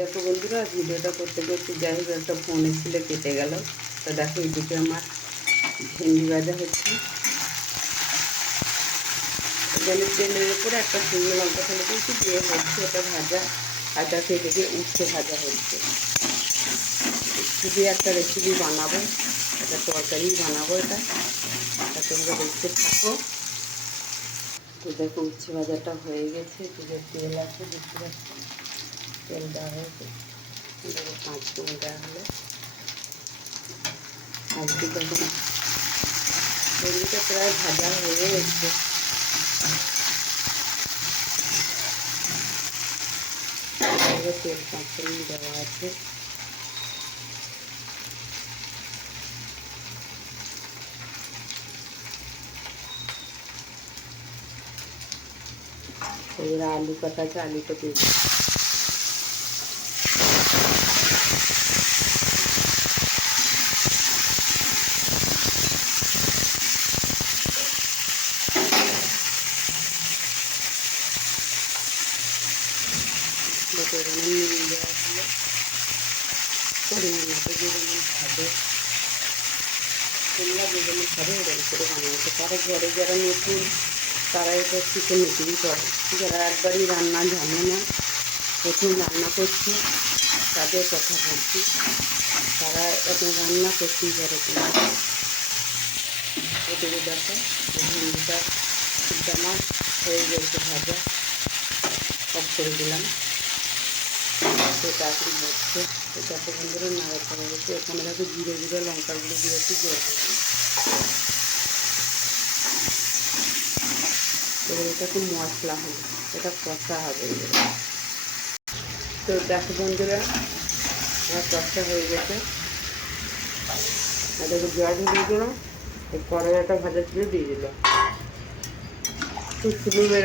দেখো বন্ধুরা, ভিডিওটা করতে করতে যাই হোক একটা ফোন এসেছিল, কেটে গেল। তো দেখো এইদিকে আমার ভেন্ডি ভাজা হচ্ছে। এখানে তেলের উপরে একটা শুকনো লঙ্কা ফেলে দিয়েছি, দিয়ে হচ্ছে এটা ভাজা। আর দেখো এদিকে উচ্ছে ভাজা হচ্ছে। শুধু একটা রেসিপি বানাবো, একটা তরকারি বানাবো। এটা তোমরা দেখতে থাকো। তো দেখো উচ্ছে ভাজাটা হয়ে গেছে, এদিকে তেল আছে, দেখতে পাচ্ছি তেল দেওয়া হয়েছে। দেখো 5 মিনিট দেওয়া হলো। আজকে দেখো ভেন্ডিটা প্রায় ভাজা হয়ে গেছে। তেল 5 মিনিট দেওয়া আছে। এবার আলু কাটা আছে, আলুটা দিয়ে দিই। এখানে নুন দেওয়া হলো পরিমাণ মতো। যে যেমন খাবে তোমরা, যে যেমন খাবে ওরকম করে বানাতে পারো। ঘরে যারা নতুন তারা এটা শিখে নিতেই পারে। যারা একবারই রান্না জানে না, প্রথম রান্না করছি, তাদের কথা বলছি, তারা এখন রান্না করতেই পারে। তোমরা এদিকে দেখো ভেন্ডিটা আমার হয়ে গেছে ভাজা, সব করে দিলাম। সেটা এখন হচ্ছে। এটা তো বন্ধুরা নাড়া করা হয়েছে। এখানে দেখো জিরে জিরে লঙ্কাগুলো দিয়েছি, জল দিয়েছি। এবার এটা খুব মশলা হবে, এটা কষা হবে। তো দেখো বন্ধুরা, আমার কষা হয়ে গেছে। এটাকে জল দিয়ে দিলাম, এই কড়াইটা ভাজা ছিল দিয়ে দিলাম। খুব সুন্দর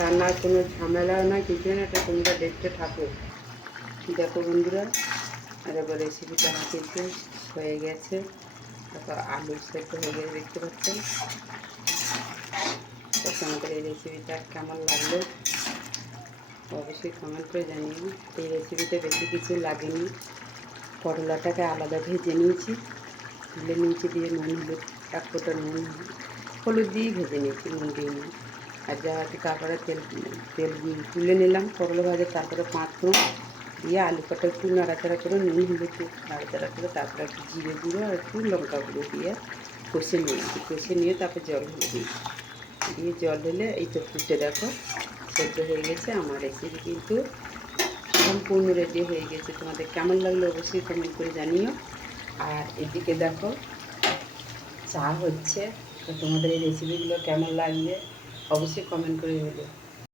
রান্নার কোনো ঝামেলাও না, কিছু না। এটা তোমরা দেখতে থাকো। দেখো বন্ধুরা, আর এবার রেসিপিটা আমার কিন্তু হয়ে গেছে। তারপর আলু সেদ্ধ হয়ে গেছে, দেখতে পাচ্ছেন। আমাদের এই রেসিপিটা কেমন লাগলো অবশ্যই কমেন্ট করে জানিয়ে। এই রেসিপিতে বেশি কিছু লাগেনি। করলাটাকে আলাদা ভেজে নিয়েছি, তুলে নিয়েছি, দিয়ে নুন হলুদ, 1 ফোঁটা নুন হলুদ দিয়েই ভেজে নিয়েছি, নুন দিয়ে নিই। আর যা তারপরে তেল তুলে নিলাম করলা ভাজা। তারপরে 5 ফোড়ন দিয়ে আলু কটা একটু নাড়াচাড়া করে, নুন হলুদ দিয়ে নাড়াচাড়া করে, তারপরে একটু জিরে গুঁড়ো আর একটু লঙ্কা গুঁড়ো দিয়ে কষে নিয়েছি। কষে নিয়ে তারপর জল ঢেলে দিয়েছি। দিয়ে জল ঢেলে এই তো ফুটে দেখো সেদ্ধ হয়ে গেছে। আমার রেসিপি কিন্তু সম্পূর্ণ রেডি হয়ে গেছে। তোমাদের কেমন লাগলো অবশ্যই কমেন্ট করে জানিও। আর এদিকে দেখো চা হচ্ছে। তো তোমাদের এই রেসিপিগুলো কেমন লাগবে অবশ্যই কমেন্ট করে বলো।